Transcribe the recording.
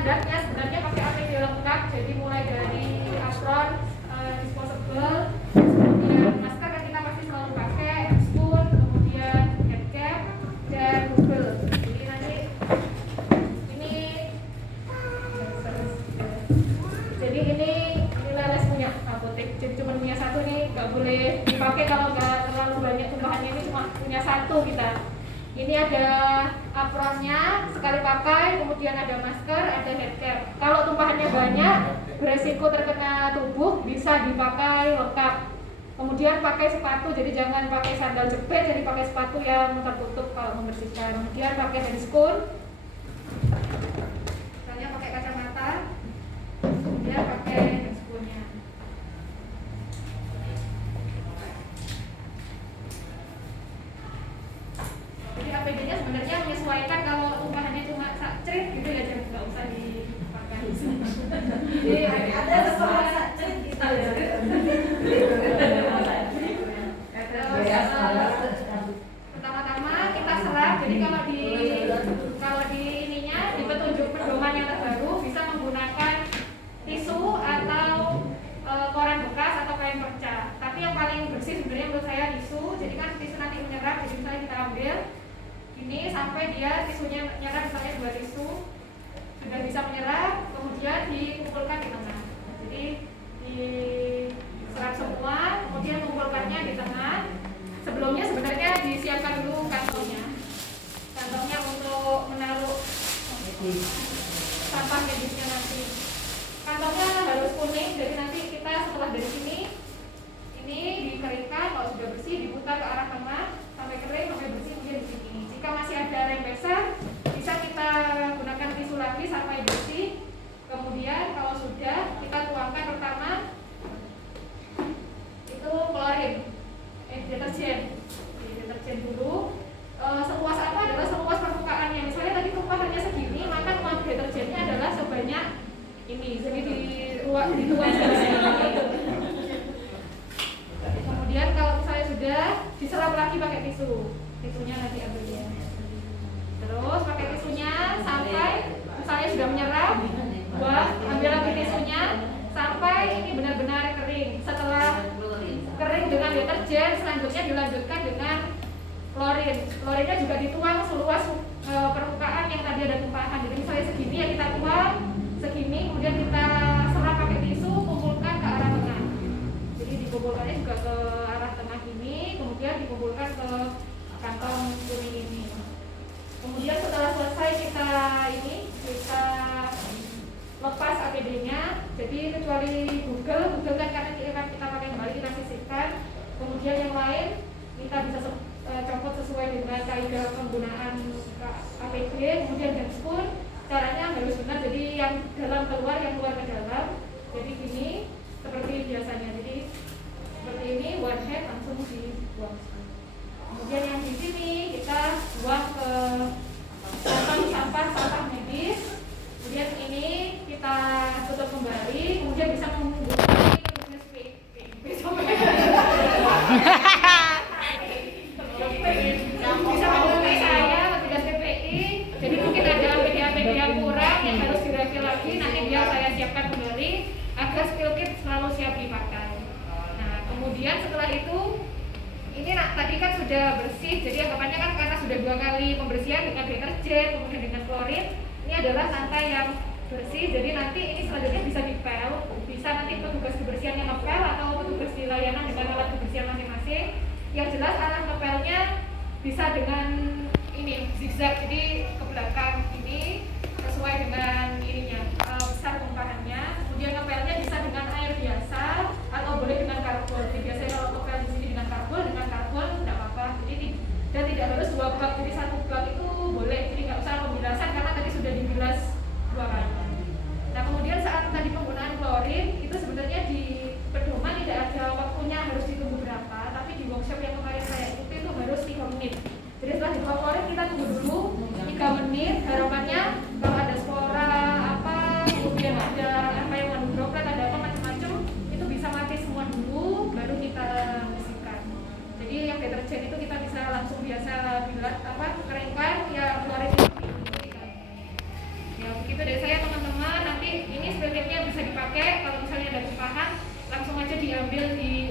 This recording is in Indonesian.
standarnya sebenarnya pakai APD lengkap, jadi mulai dari apron, disposable, kemudian masker kan kita pasti selalu pakai, spoon, kemudian hand cap dan google. Jadi nanti ini les punya apotek, jadi cuma punya satu nih, nggak boleh dipakai kalau nggak terlalu banyak tumpahannya, ini cuma punya satu kita. Ini ada apronnya sekali pakai, kemudian ada masker, ada headcap. Kalau tumpahannya banyak, beresiko terkena tubuh, bisa dipakai lengkap. Kemudian pakai sepatu, jadi jangan pakai sandal jepit, jadi pakai sepatu yang tertutup kalau membersihkan. Kemudian pakai handscoon, misalnya pakai kacamata, kemudian pakai handscoonnya. Jadi APD-nya sebenarnya menyesuaikan, kalau tumpahannya cuma cerit gitu ya, jangan nggak usah dipakai. Jadi ada sesuatu cerit gitu ya. Pertama-tama kita serap. Jadi kalau di ininya di petunjuk pedoman yang terbaru bisa menggunakan tisu atau koran bekas atau kain perca. Tapi yang paling bersih sebenarnya menurut saya tisu. Jadi kan tisu nanti menyerap. Jadi misalnya kita ambil ini sampai dia tisunya menyerap, misalnya 2 tisu sudah bisa menyerap, kemudian dikumpulkan di tengah. Jadi diserap semua, kemudian kumpulkannya di tengah. Sebelumnya sebenarnya disiapkan dulu kantongnya untuk menaruh sampah medisnya nanti. Kantongnya harus kuning, jadi nanti kita setelah dari sini ini dikeringkan, kalau sudah bersih diputar ke arah tengah sampai kering, sampai bersih, kemudian di sini. Jika masih ada rembesan, bisa kita gunakan tisu lagi sampai bersih. Kemudian kalau sudah, kita tuangkan pertama itu klorin, deterjen dulu. Seluas apa adalah seluas permukaannya. Misalnya tadi tumpahannya segini, maka tuang deterjennya adalah sebanyak ini. Jadi dituang segini. Kemudian kalau misalnya sudah, diserap lagi pakai tisunya nanti ambil ya. Terus pakai tisunya sampai misalnya sudah menyerap, ambil lagi tisunya sampai ini benar-benar kering. Setelah kering dengan deterjen, selanjutnya dilanjutkan dengan klorin. Klorinnya juga dituang seluas permukaan yang tadi ada tumpahan. Jadi misalnya segini ya kita tuang segini, kemudian kita serap pakai tisu, kumpulkan ke arah tengah. Jadi dikumpulkannya juga ke arah tengah ini, kemudian dikumpulkan ke kantong kuning ini. Kemudian setelah selesai kita lepas APD-nya. Jadi kecuali Google kan karena kita pakai kembali, kita sisihkan. Kemudian yang lain kita bisa copot sesuai dengan kaidah penggunaan APD. Kemudian handscoon, caranya harus benar, jadi yang dalam keluar, yang keluar ke dalam. Jadi gini seperti biasanya. Jadi seperti ini, one hand langsung dibuang. Kemudian yang di sini kita buang ke kantong sampah medis. Kemudian ini kita tutup kembali. Kemudian bisa menghubungi petugas PIP sampai bisa menghubungi saya, petugas PPI. Jadi mungkin ada APD yang kurang yang harus direview lagi. Nanti biar saya siapkan kembali agar spill kit selalu siap dipakai. Nah, kemudian setelah itu ini tadi kan sudah bersih, jadi anggapannya kan karena sudah 2 kali pembersihan dengan deterjen, kemudian dengan klorin, ini adalah lantai yang bersih. Jadi nanti ini selanjutnya bisa dipel, bisa nanti petugas kebersihan yang ngepel atau petugas di layanan dengan alat kebersihan masing-masing. Yang jelas alat ngepelnya bisa dengan ini zigzag, jadi ke belakang ini sesuai dengan ininya besar tumpahannya. Kemudian ngepelnya bisa dengan air biasa atau boleh dengan karbon. Jadi biasanya kalau ngepel di sini dengan karbon tidak apa-apa. Jadi dan tidak harus 2 bak, jadi 1 bak itu boleh. Jadi nggak usah pembilasan karena tadi sudah dibilas 2 kali. Nah kemudian saat tadi penggunaan klorin itu sebenarnya di pedoman tidak ada waktunya harus ditunggu berapa, tapi di workshop yang kemarin saya ikuti itu harus 3 menit. Jadi setelah dituang klorin kita tunggu dulu 3 menit. Harapannya kalau ada spora apa, kemudian ada apa yang mengandung droplet, ada apa macam-macam, itu bisa mati semua dulu, baru kita bersihkan. Jadi yang deterjen itu kita bisa langsung biasa keringkan, ya klorin ini. Ya begitu dari saya teman-teman. dipakai. Kalau misalnya ada tumpahan langsung aja diambil di